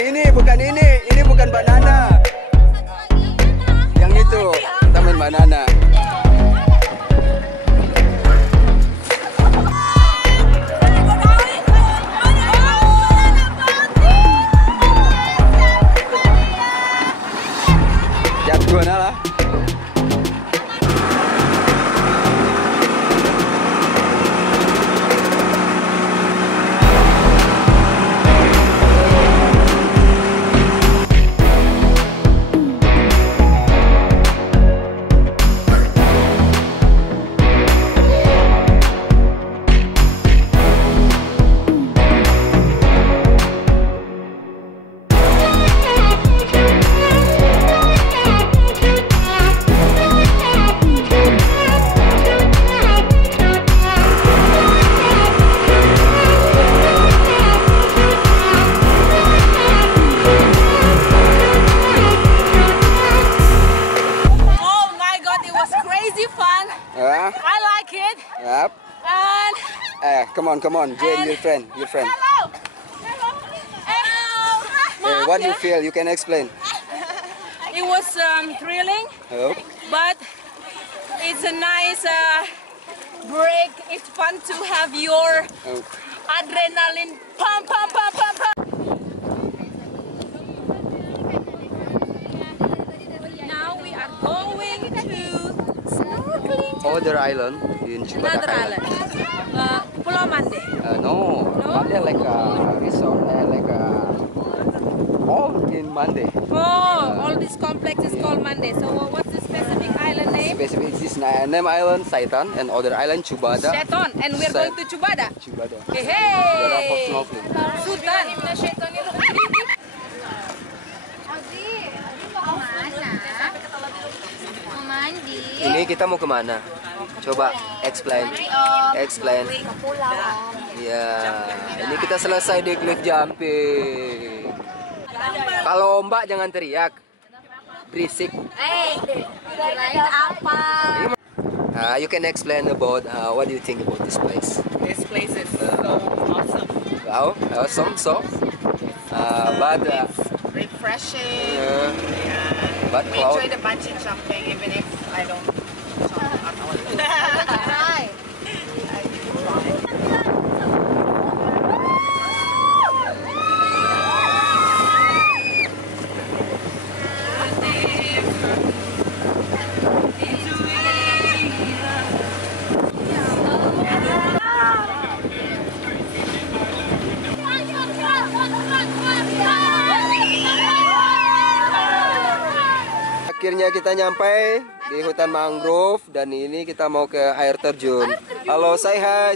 ini bukan banana. Yang itu, kita main banana. Jatuh lah. Yep. And come on, Jane, your friend. Hello. Hey, what do you feel? You can explain. It was thrilling, but it's a nice break. It's fun to have your adrenaline pump. Now we are going to snorkeling. Other island in Another island. Pulau Mandeh. No, Mandeh like a resort, like a all in Mandeh. All this complex is called Mandeh. So what's the specific island name? Specific this name island Saitan and other island Cubada. Seton, and we're going to Cubada. Cubada. Hey. For snorkeling. Sultan. Ini kita mau kemana? Coba explain. Ke pulau. Ya, ini kita selesai di cliff jumping. Kalau Mbak jangan teriak, berisik. Kirain apa? You can explain about what do you think about this place? This place is so awesome. Wow, awesome. So, but Refreshing. But We enjoy the bungee jumping even if I don't jump at all. Akhirnya kita nyampe di hutan mangrove dan ini kita mau ke air terjun. Halo, say hi.